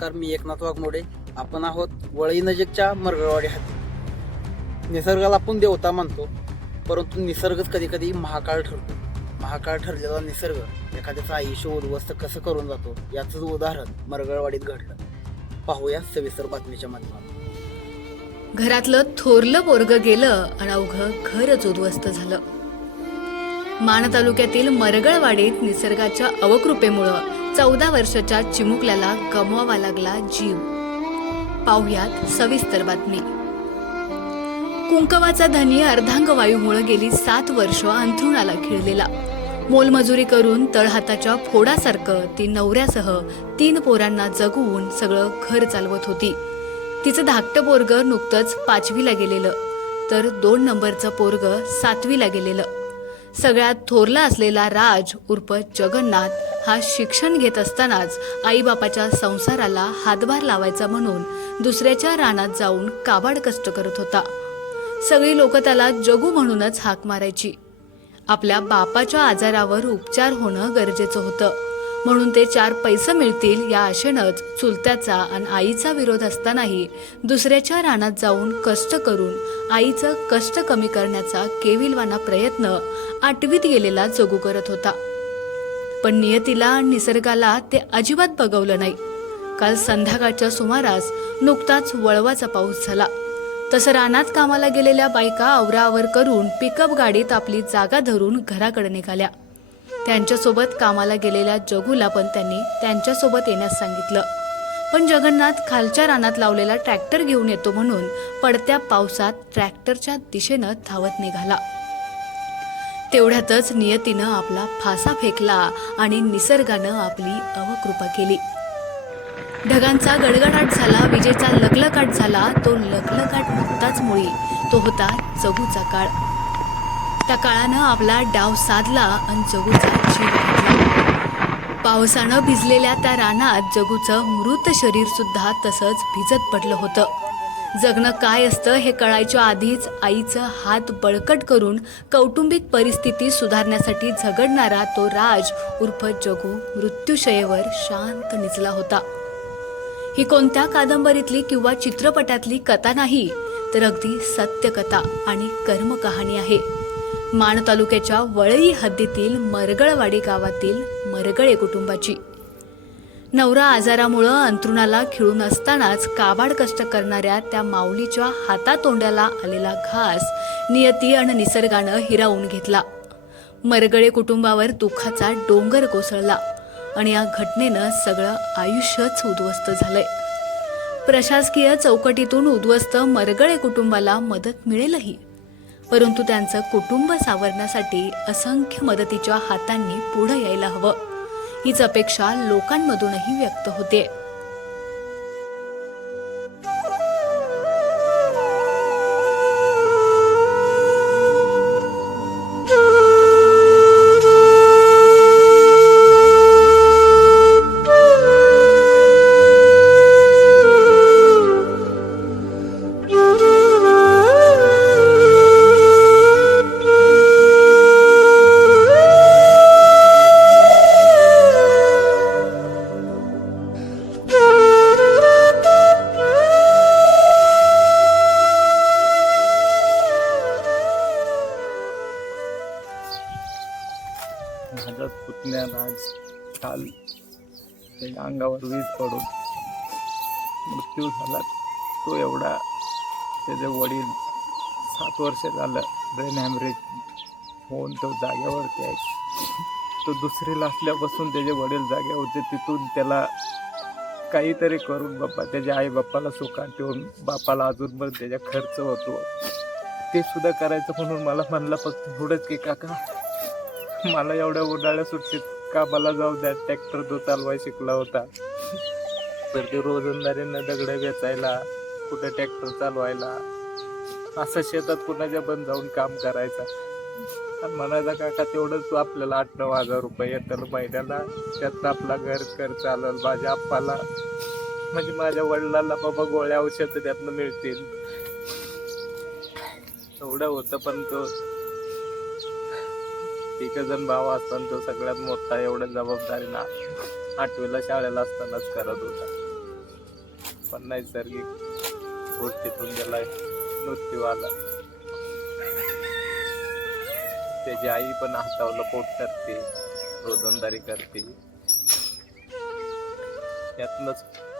नमस्कार मी एकनाथ वाघमोडे. आपण आहोत वळई नजीकच्या मरगळवाडी हाती निसर्गाला आपण देवता मानतो परंतु निसर्गच कधी कधी महाकाळ ठरतो. महाकाळ ठरलेला निसर्ग एखाद्याचं आयुष्य उद्ध्वस्त कसं करून जातो याचंच उदाहरण मरगळवाडीत घडलं. पाहूया सविस्तर बातमीच्या माध्यमातून. घरातलं थोरलं पोरग गेलं आणि अवघं घरच उद्ध्वस्त झालं. माण तालुक्यातील मरगळवाडीत निसर्गाच्या अवकृपेमुळं चौदा वर्षाच्या चिमुकल्याला गमवावा लागला जीव. पाहुयात सविस्तर बातमी. कुंकवाचा धनी अर्धांग वायूमुळे गेली सात वर्ष अंथरुणाला खिळलेला. मोलमजुरी करून तळहाताच्या फोडासारखं ती नवऱ्यासह तीन पोरांना जगवून सगळं घर चालवत होती. तिचं धाकटं पोरग नुकतंच पाचवीला गेलेलं तर दोन नंबरचं पोरग सातवीला गेलेलं. सगळ्यात थोरला असलेला राज उर्फ जगन्नाथ हा शिक्षण घेत असतानाच आईबापाच्या संसाराला हातभार लावायचा म्हणून दुसऱ्याच्या रानात जाऊन काबाड कष्ट करत होता. सगळी लोक त्याला जगू म्हणूनच हाक मारायची. आपल्या बापाच्या आजारावर उपचार होणं गरजेचं होतं. म्हणून ते चार पैसे मिळतील या आशेनंच चुलत्याचा आणि आईचा विरोध असतानाही दुसऱ्याच्या रानात जाऊन कष्ट करून आईचं कष्ट कमी करण्याचा केविलवाना प्रयत्न आठवीत गेलेला जगू करत होता. पण नियतीला आणि निसर्गाला ते अजिबात बघवलं नाही. काल संध्याकाळच्या सुमारास नुकताच वळवाचा पाऊस झाला. तसं रानात कामाला गेलेल्या बायका आवराआवर करून पिकअप गाडीत आपली जागा धरून घराकडे निघाल्या. त्यांच्यासोबत कामाला गेलेल्या जगूला पण त्यांनी त्यांच्यासोबत येण्यास सांगितलं. पण जगन्नाथ खालच्या रानात लावलेला ट्रॅक्टर घेऊन येतो म्हणून पडत्या पावसात ट्रॅक्टरच्या दिशेनं धावत निघाला. तेवढ्यातच नियतीनं आपला फासा फेकला आणि निसर्गानं आपली अवकृपा केली. ढगांचा गडगडाट झाला विजेचा लकलकाट झाला तो लकलकाट नुकताच मुळी तो होता जगूचा काळ. त्या काळानं आपला डाव साधला आणि जगूचा जीव घेतला पावसानं भिजलेल्या त्या रानात जगूचं मृत शरीर सुद्धा तसंच भिजत पडलं होतं. जगणं काय असतं हे कळायच्या आधीच आईचं हात बळकट करून कौटुंबिक परिस्थिती सुधारण्यासाठी झगडणारा तो राज उर्फ जगू मृत्यूशयेवर शांत निजला होता. ही कोणत्या कादंबरीतली किंवा चित्रपटातली कथा नाही तर अगदी सत्यकथा आणि कर्म कहाणी आहे. माण तालुक्याच्या वळई हद्दीतील मरगळवाडी गावातील मरगळे कुटुंबाची. नवरा आजारामुळं अंथरुणाला खिळून असतानाच काबाड कष्ट करणाऱ्या त्या माऊलीच्या हातातोंड्याला आलेला घास नियती आणि निसर्गानं हिरावून घेतला. मरगळे कुटुंबावर दुःखाचा डोंगर कोसळला आणि या घटनेनं सगळं आयुष्यच उद्ध्वस्त झालंय. प्रशासकीय चौकटीतून उद्ध्वस्त मरगळे कुटुंबाला मदत मिळेलही परंतु त्यांचं कुटुंब सावरण्यासाठी असंख्य मदतीच्या हातांनी पुढे यायला हवं. हीच अपेक्षा लोकांमधूनही व्यक्त होते. ज्ञान आज काल त्याच्या अंगावर वीज पडून मृत्यू झाला. तो एवढा त्याचे वडील सात वर्ष झालं ब्रेन हॅमरेज होऊन तो जागेवरती आहे. तो दुसरीला असल्यापासून त्याचे वडील जागे होते. तिथून त्याला काहीतरी करून बाप्पा त्याच्या आई बाप्पाला सुखात ठेवून बापाला अजून पण त्याचा खर्च होतो. ते सुद्धा करायचं म्हणून मला म्हणलं फक्त एवढंच की काका मला एवढ्या उन्हाळ्या सुट्टीत कामाला जाऊ द्या. ट्रॅक्टर तो चालवाय शिकला होता. तर ते रोजंदारीनं दगड वेचायला कुठं ट्रॅक्टर चालवायला असं शेतात कुणाच्या पण जाऊन काम करायचा. आणि म्हणायचा काका तेवढंच तू आपल्याला आठ नऊ हजार रुपये येतात महिन्याला. त्यात आपला घर कर चालल माझ्या आप्पाला. म्हणजे माझ्या वडिलांना बाबा गोळ्या औषधं त्यातनं मिळतील. एवढं होतं पण तो तिघ जण भाव असताना तो सगळ्यात मोठा एवढ्या जबाबदारीला आठवीला शाळेला असतानाच करत होता. पण नैसर्गिक गोष्टीतून गेलाय मृत्यू आला त्याची आई पण हातावलं पोट करते रोजंदारी करते. यातनच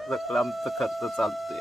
सगळं आमचं खर्च चालतोय.